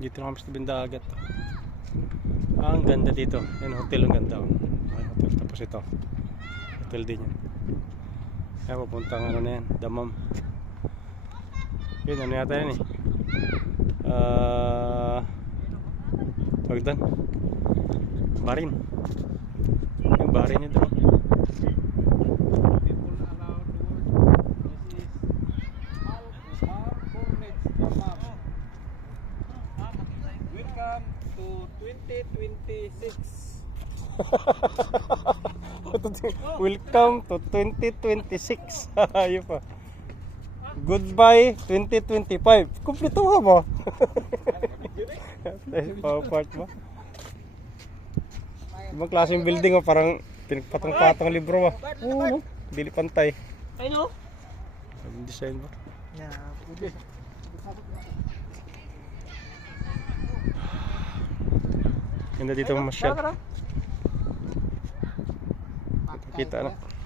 Dito na kami sa tabing dagat. Ang ganda dito. Yan, hotel ang ganda. Ay, hotel. Tapos ito. Hotel din yan. Kaya papuntang ano na yan. Damam. Yun, ano yata yan eh. Tawag doon. Barin. Yung barin nyo doon. Welcome to 2026. Welcome to 2026. Ayun pa. Goodbye 2025. Kumpleto ka mo. Part mo. Ibang klaseng building mo, parang pinagpatong-patong libro mo. Oo, dili pantay. I know. Ang design mo. Yeah, pwede. Ganda dito masyal. Kita na.